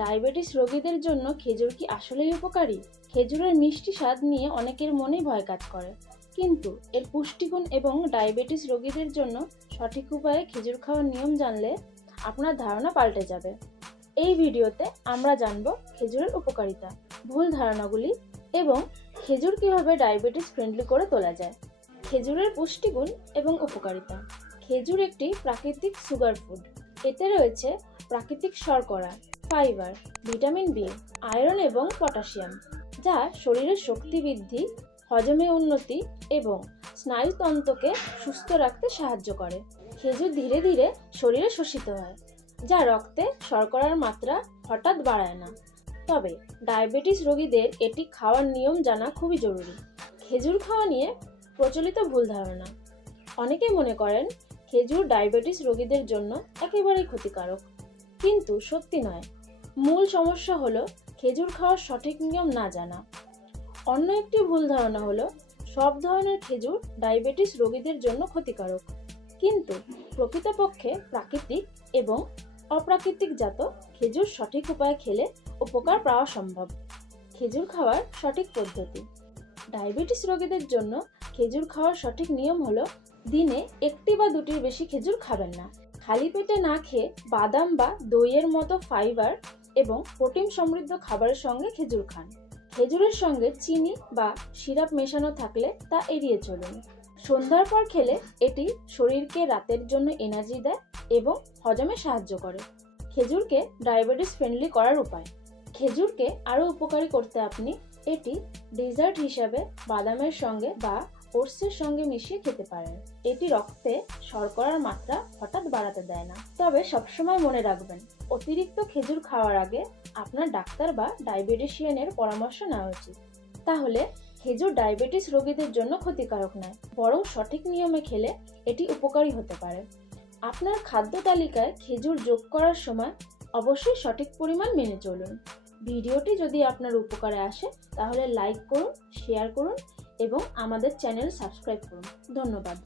Diabetes রোগীদের জন্য খেজুর কি আসলেই উপকারী? খেজুরের মিষ্টি স্বাদ নিয়ে অনেকের মনেই ভয় কাজ করে। কিন্তু এর পুষ্টিগুণ এবং ডায়াবেটিস রোগীদের জন্য সঠিক উপায়ে খেজুর খাওয়ার নিয়ম জানলে আপনার ধারণা পাল্টে যাবে। এই ভিডিওতে আমরা জানব খেজুরের উপকারিতা, ভুল ধারণাগুলি এবং খেজুর কীভাবে ডায়াবেটিস ফ্রেন্ডলি করে তোলা যায়। খেজুরের পুষ্টিগুণ এবং উপকারিতা, খেজুর একটি প্রাকৃতিক সুগার ফুড এতে রয়েছে প্রাকৃতিক শর্করা ফাইবার, ভিটামিন বি, আয়রন এবং পটাশিয়াম, যা শরীরের শক্তি বৃদ্ধি, হজমে উন্নতি এবং স্নায়ুতন্ত্রকে সুস্থ রাখতে সাহায্য করে। খেজুর ধীরে ধীরে শরীরে শোষিত হয়, যা রক্তে শর্করার মাত্রা হঠাৎ বাড়ায় না। তবে ডায়াবেটিস রোগীদের এটি খাওয়ার নিয়ম জানা খুবই জরুরি। খেজুর খাওয়া নিয়ে প্রচলিত ভুল ধারণা। অনেকে মনে করেন, খেজুর ডায়াবেটিস রোগীদের জন্য একেবারেই ক্ষতিকারক। কিন্তু সত্যি নয়। মূল সমস্যা হলো খেজুর খাওয়ার সঠিক নিয়ম না জানা। অন্য একটি ভুল ধারণা হলো সব ধরনের খেজুর ডায়াবেটিস রোগীদের জন্য ক্ষতিকারক। কিন্তু প্রকৃতপক্ষে প্রাকৃতিক এবং অপ্রাকৃতিক জাত খেজুর সঠিক উপায়ে খেলে উপকার পাওয়া সম্ভব। খেজুর খাওয়ার সঠিক পদ্ধতি। ডায়াবেটিস রোগীদের জন্য খেজুর খাওয়ার সঠিক নিয়ম হলো দিনে একটি বা দুটির বেশি খেজুর খাবেন না। খালি পেটে না খেয়ে বাদাম বা দইয়ের মতো ফাইবার এবং প্রোটিন সমৃদ্ধ খাবারের সঙ্গে খেজুর খান। খেজুরের সঙ্গে চিনি বা সিরাপ মেশানো থাকলে তা এড়িয়ে চলুন। সন্ধ্যার পর খেলে এটি শরীরকে রাতের জন্য এনার্জি দেয় এবং হজমে সাহায্য করে। খেজুরকে ডায়াবেটিস ফ্রেন্ডলি করার উপায়। খেজুরকে আরও উপকারী করতে আপনি এটি ডেজার্ট হিসাবে বাদামের সঙ্গে বা ওটসের সঙ্গে মিশিয়ে খেতে পারেন। এটি রক্তে শর্করার মাত্রা হঠাৎ বাড়াতে দেয় না। তবে সবসময় মনে রাখবেন, অতিরিক্ত খেজুর খাওয়ার আগে আপনার ডাক্তার বা ডায়াবেটিশিয়ানের পরামর্শ নেওয়া উচিত। তাহলে খেজুর ডায়াবেটিস রোগীদের জন্য ক্ষতিকারক নয়, বরং সঠিক নিয়মে খেলে এটি উপকারী হতে পারে। আপনার খাদ্য তালিকায় খেজুর যোগ করার সময় অবশ্যই সঠিক পরিমাণ মেনে চলুন। ভিডিওটি যদি আপনার উপকারে আসে, তাহলে লাইক করুন, শেয়ার করুন এবং আমাদের চ্যানেল সাবস্ক্রাইব করুন। ধন্যবাদ।